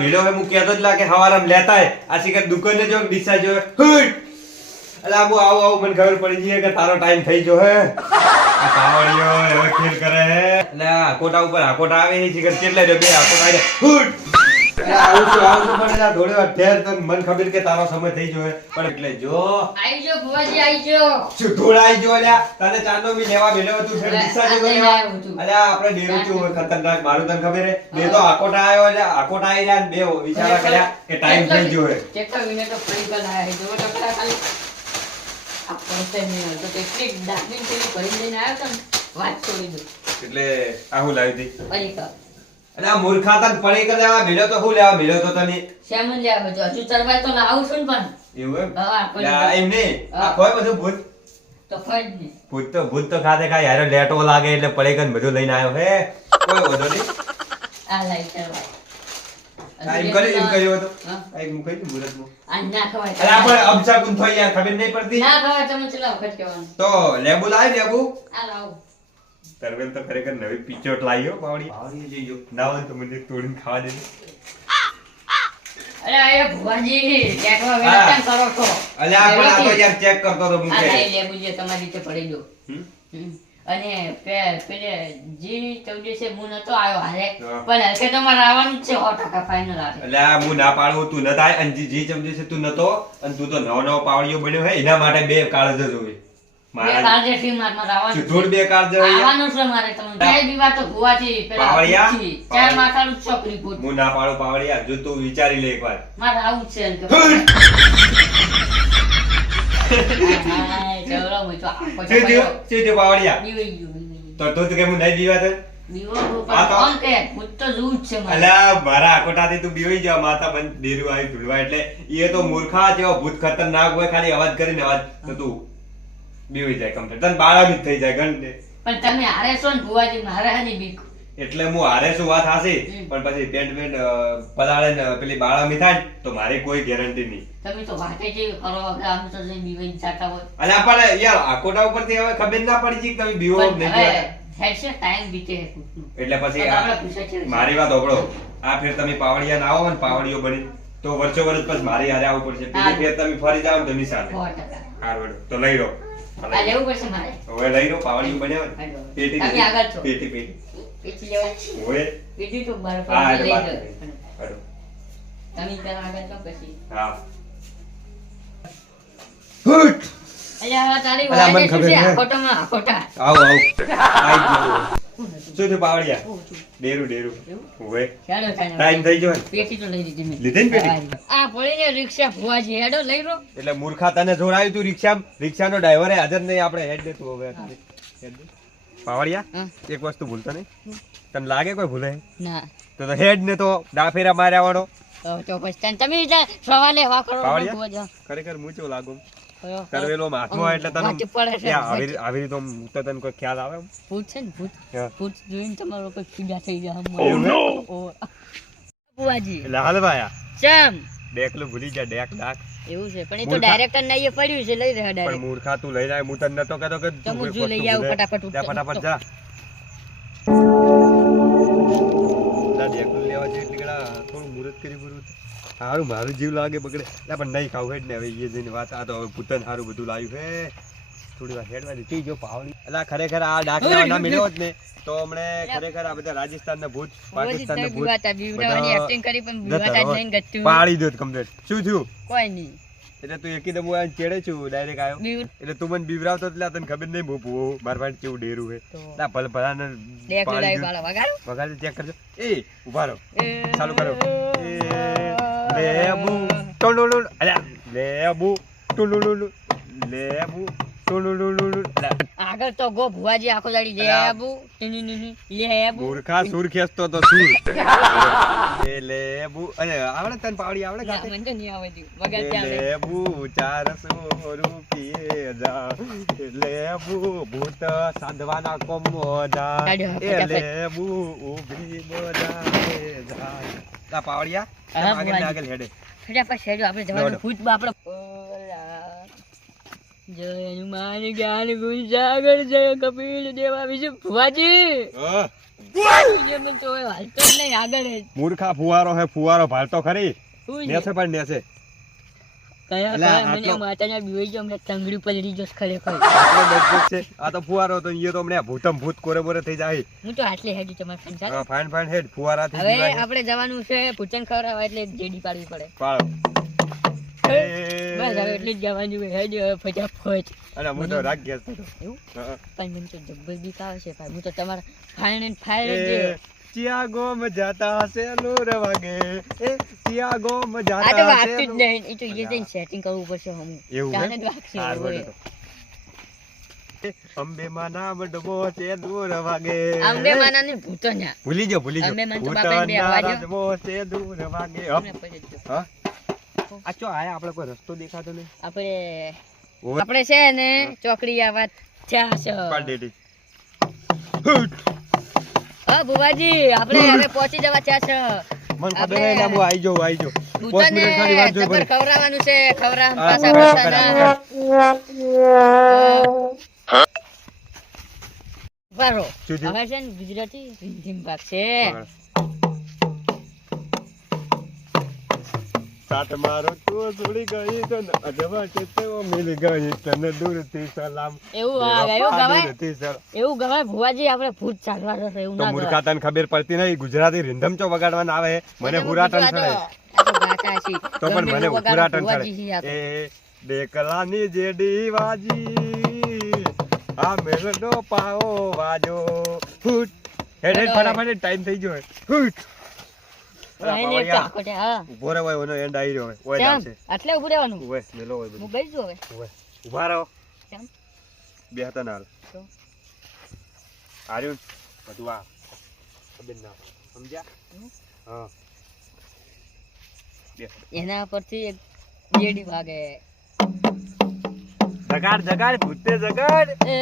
મેલો હે હું કહેતો જ લાગે હવારામ લેતા હે આ શિકર દુકાને જો ડીસા જો હટ અલા હું આવું મને ખબર પડી ગઈ કે તારો ટાઈમ થઈ ગયો હે આ કાવડિયો હવે ખેલ કરે હે એટલે આકોટા ઉપર આકોટા આવે છે શિકર કેટલે બે આકોટા આવે હટ આવું પણ આ થોડી વાર ઠેર તને મન ખબર કે તારો સમય થઈ ગયો હે પણ એટલે જો આઈ જો ભુવાજી આઈ જો શું ઢોળાઈ જો અલ્યા તને ચાંદો બી લેવા મેલો તું ફેર ડીસા જો લેવા અલ્યા આપણે ડેરું છું ખતરનાક મારું તને ખબર હે બે તો આકોટા આવ્યો અલ્યા આકોટા આવી રહ્યા બે વિચારા કર્યા કે ટાઈમ થઈ ગયો હે કેટલા મિનિટો ફરી ગયો હે જો ટકરા ખાલી આ પરસે મેં તો કેટલી ડાકની પેલી ભરી લઈને આવ્યો તો વાત છોડી દો એટલે આ હું લાવી દી પડી કા અલ્યા મૂર્ખા તને પડી કે લેવા મેલો તો હું લેવા મેલો તો તને શ્યામન લેવા જો હજુ ચરવાય તો લાવું છું ને પણ એવું એમ હા અલ્યા એમ નહીં આ કોઈ બધું ભૂત તો ફળ ને ભૂત તો ખાતે ખાય યાર લેટો લાગે એટલે પડે કે બધું લઈને આવ્યો હે કોઈ વધો નહીં આ લાઈ ચરવાય એમ કર્યો હતો આ એક મુખઈ મુરતમાં આ ના ખવાય અલ્યા પણ અબસાકુન થઈ યાર ખબર નહીં પડતી ના ખવાય તમે ચલા વખત કહેવાનું તો લેબુ લાવી લેબુ આ લાવ તરવેલ તો ખરેખર નવી પિચોટ લાવ્યો પાવડી જઈ જો ના હોય તો મને તોડીને ખાવા દે અરે એ ભુવાજી દેખવા વેલા કેમ કરો છો અલ્યા પણ આ તો યાર ચેક કરતો તો આ મુકે લઈ લે બુજે તમારી રીતે પડી દો અને પેલે જી ચૌદે છે હું નતો આવ્યો હારે પણ હલકે તમારે આવવાનું જ છે 100% ફાઇનલ આવે અલ્યા હું ના પાડું તું નતા અને જી ચમચે છે તું નતો અને તું તો નવો નવો પાવડીઓ બન્યો હે એના માટે બે કાળજ જોવે બે કાળજે ફી મારમાં આવવાનું થોડ બે કાળજ આવવાનું છે મારે તમને બે દીવા તો ભુવાજી પેલા પાવડિયા ચાર માથાનું છોકરી પૂછ હું ના પાડું પાવડિયા જો તું વિચારી લે એકવાર મારે આવું જ છે ચલો હું તો આખો ચીજો પાવડિયા દીવાઈ ગયું તો તું કે હું નહીં દીવા તો દીવો પર કોણ કે ભૂત તો જોવું જ છે મારે અલ્યા મારા આકોટાથી તું બીવાઈ જા માતા બંધ દેરું આવી ભૂલવા એટલે એ તો મૂર્ખા જેવો ભૂત ખતરનાક હોય ખાલી અવાજ કરીને અવાજ તો તું બીવાઈ જાય કમ્પ્લીટ તને બાળામી થઈ જાય ગણ પણ તમે હારે છો ને ભુવાજી મારે હની બીક એટલે હું હારે શું વાત હાસી પણ પછી પેન્ટ પેન્ટ પલાળે ને પેલી બાળામી થાય તો મારી કોઈ ગેરંટી નહીં તમે તો વાતે જેવી કરો આમ તો જે બીવાઈ જાતા હોય અલ્યા પણ યાર આકોટા ઉપરથી હવે ખબર ના પડી કે તમે બીવો નહીં બીવા. હેડશે ટાઈમ બીતે એટલે પછી તો આપણે પૂછે છે મારી વાત ઓગળો આ ફેર તમે પાવડિયા ના આવો ને પાવડીઓ બની તો વર્ષો વર્ષ પછી મારી હારે આવવું પડશે બીજી ફેર તમે ફરી જાવ તો નિશાન 100%. હારું તો લઈ લો આ લેવું પડશે મારે હવે લઈ લો પાવડીઓ બન્યા હોય ને. પેટી તમે આગળ છો. પેટી પેટી લેવા હોય પેટી તો બાર હા પર એટલે લઈ વાત દો નહીં. હારું. તમે ત્યાં આગળ છો પછી હા અલ્યા હવે તારી અલ્યા, મને વાતે શું ખબર છે છે. આખોટામાં આખોટા આવો આઈ ગયો શું થયું પાવડિયા ડેરું હોય ચાલો ટાઈમ થઈ ગયો ને? પેટી તો લઈ લીધી મેં લીધી ને પેટી આ પડીને રિક્ષા ભુવાજી હેડો લઈ લો એટલે મૂર્ખા તને જોડાયું તું રિક્ષાનો ડ્રાઈવર હાજર નહીં આપણે હેડ દે તું હવે હેડ દે. પાવડિયા એક વસ્તુ ભૂલતો નહીં તને લાગે કોઈ ભૂલે ના તો હેડ ને તો ડાફેરા માર્યા વાળો તો પછી તમે સવાલે વા કરો પાવડિયા? ભુવાજી ખરેખર હું કેવું લાગુ કયો? કરવેલો હાથમાં હોય એટલે વાટી તને પડે છે. આવી રીતે તો તને કોઈ ખ્યાલ આવે એમ? ભૂત છે ને ભૂત હા. ભૂત જોઈને તમારો કોઈ પીડા થઈ જાય Oh, no. ભુવાજી એટલે હાલ ભાયા ચમ ડેકલું ભૂલી જા ડેક ડાક એવું છે પણ એ તો મૂર્ખા. ડાયરેક્ટર ના એ પડ્યું છે લઈ રહ્યા પણ ડાયરેક્ટ મૂર્ખા તું લઈ જાય હું તને નતો કહેતો કે તો હું કોઈ જો લઈ વસ્તુ આવું ભૂલે. ફટાફટ જા ફટાફટ જા લા ડેકલું લેવા જઈએ એટલે કેડા થોડું મુહૂર્ત કરી પૂરું સારું મારું જીવ લાગે બગડે લા પણ નહીં ખાવું હેડ ને હવે એ જઈને વાત આ તો હવે પૂતન સારું બધું લાવ્યું હે થોડી વાર હેડવા દીધી જો પાવડી એટલે ખરેખર આ ડાકલા ના મળ્યો જ ને તો હમણે ખરેખર આ બધા રાજસ્થાનના ભૂત પાકિસ્તાનના ભૂત બીવડાવાની એક્ટિંગ કરી પણ બીવાતા જ નહીં ગતું પાડી દો કમ્પ્લીટ શું થયું કોઈ નહીં એટલે તું એકદમ હું આ ચેડે છું ડાયરેક્ટ આવ્યો બીવ એટલે તું મને બીવરાવતો એટલે આ તને ખબર નહીં ભૂપો માર પાસે કેવું ડેરું હે તો ના ભલે ભલાને દેખ પાડી લાઈ દો. વાળા વગાડો વગાડી ચેક કરજો એ ઉભા રહો ચાલુ કરો લેબુ ટોલુલુ અલ્યા લેબુ ટોલુલુ લેબુ ટોલુલુ આગળ તો ગો ભુવાજી આખો દાડી લેબુ લેબુ મૂર્ખા સુર ખેંચતો તો સુર એ લેબુ અરે આવડે તને પાવડી આવડે ના, ખાતે મને તો નહીં આવડતું વગાડ એ ત્યાં લેબુ 400 રૂપિયે જા એ લેબુ ભૂત સાંધવાના કોમોદા કાઢ્યો, એ ફટાફટ. લેબુ ઉભી બોલાવે જા લા પાવડિયા હા, આગળ ને આગળ હેડે ફટાફટ હેડો આપણે દોડો. જવાનું ભૂત બાપડો જય હનુમાન જ્ઞાન ગુણ સાગર જય કપિલ દેવા વિજય ભુવાજી જે મને તો હવે હાલતો જ નહીં આગળ જ. મૂર્ખા ફુવારો હે ફુવારો ભાળતો ખરી શું છે? નેસે પણ નેસે કયા અલા, કયા મને આટલો- માતાના બીવાઈ ગયો હમણાં તંગડી પલળી ગયો છે ખરેખર. આટલો મજબૂત છે આ તો ફુવારો તો ઈ તો હમણાં ભૂતમ ભૂત કોરે બોરે થઈ જાય હું તો આટલી હેડી તમારે friend સાથે. હા, ફાઇન ફાઇન હેડ ફુવારાથી હવે જીવાય. આપણે જવાનું છે ભૂચન ખવડાવવા એટલે જેડી પાડવી પડે. પાડો. બસ હવે એટલે જ જવાનું છે. હેડ હવે ફટાફટ. અને હું તો રાગ ગેસ હતો. એવું? હા. પણ મને તો જબ્બર બીક આવે છે ભાઈ. હું તો તમારા ફાઇન એન્ડ ફાઇન એ ચિયાગો મ જાતા હશે નૂર વાગે એ ચિયાગો મ આ તો જાતા વાગતું હશે જ નહીં. એ તો એ જઈને સેટિંગ કરવું પડશે હમું. એવું તાને હે? જ વાગશે હાર હવે. વળે તો. અંબે માં નામ ડબો છે દૂર વાગે આંબે માનાની ભૂતો ન્યા. ભૂલી ગયો અંબે માં તો બાપાને બે અવાજ હો. ડબો છે દૂર વાગે હમણાં પછી જ. હા આ ચો આયા આપણે કોઈ રસ્તો દેખાતો નહીં આપણે ઓવે આપણે છે ને ચોકડી આવા થયા છે. પાડેડી હા બુવાજી આપણે હવે પહોંચી જવા થયા છે. મન ખબર હે ને હું આવી જાઉં પાંચ ભૂતોને મિનિટ ખાલી વાત જોઈ જબર પડી. ખવડાવવાનું છે. ખવડાવવાનું હા, પાછા પકડ, પાછા પકડ, ના. ઉભા રહો. શું થયું? હવે છે ને ગુજરાતી રીમઝીમ પાક છે. સાત મારો તું છોડી ગઈ તો અજવા કે તેઓ મિલ ગઈ તને દૂરથી સલામ એવું આવે એવું ગવાય દૂરથી સલામ. એવું ગવાય ભુવાજી આપણે ભૂત ચાલવા જશે એવું તો ના મૂર્ખા તને ખબર પડતી નહીં ગુજરાતી રીંધમ ચો વગાડવાના આવે મને હુરાટન ચડે તો પણ મને હુરાટન ચડે એ દેકલાની જેડી વાજી આ મેલનો પાઓ વાજો ફૂટ હેડ હેડ ફટાફટ ટાઈમ થઈ ગયો ફૂટ ઉભો રહે હોય એનો એન્ડ આવી રહ્યો હોય ઓય આવશે આટલે ઉભું રહેવાનું. ઓય મેલો હોય હું બધું ગઈ છું હવે. ઓય ઉભા રહો કેમ? બે હતા ના તો? આર્યું બધું આ ખબર ના પડે. સમજ્યા હા બે એના પરથી એક બેડી વાગે. જગાડ જગાડ ભૂતે જગાડ એ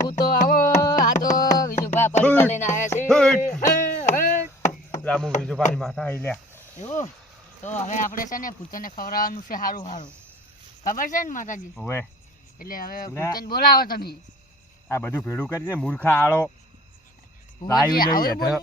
ભૂતો આવો. આ તો વિજુભા પરીક્ષા લઈને આવ્યા છે. લામુ બીજું પાણી માથા આવી લ્યા એવું? તો હવે આપણે છે ને ભૂતોને ખવડાવવાનું છે સારું સારું. ખબર છે ને માતાજી? ઓય એટલે હવે ભૂતોને બોલાવો તમે. આ બધું ભેડું કરીને મૂર્ખા આળો ભુવાજી લાવ્યું નહીં આવું બોલો?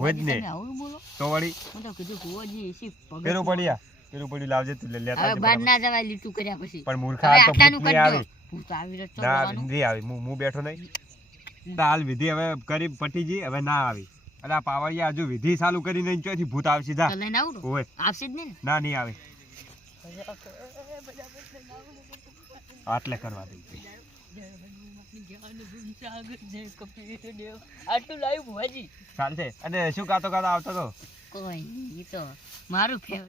હોય જ ને તમે આવું બોલો? તો વળી હું તો કીધું ભુવાજી એસી પગથિયું. પેલું પડી આ પેલું પડી લાવજે તું લેતા હવે આવજે બહાર બરાબર. ના જવાય લીટું કર્યા પછી. પણ હવે મૂર્ખા તો આટલાનું ભૂત કરી નહીં દો. આવી ભૂત આવી રહ્યો તો ના બોલવાનું. નહીં આવી હું બેઠો નહીં હાલ વિધિ હવે કરી પટી ગઈ હવે ના આવી અને આ પાવડિયા હજુ વિધિ ચાલુ કરીને ચોથી ભૂત આવે સીધા તો લઈને આવું તો? ઓય આવશે જ નહીં ના નહીં આવે આટલે કરવા દઈ ને. આટલું લાવ્યું ભુવાજી. ચાલશે અને શું ગાતો ગાતો આવતો તો કોઈ નહીં, ઈ તો મારું ફેવરેટ.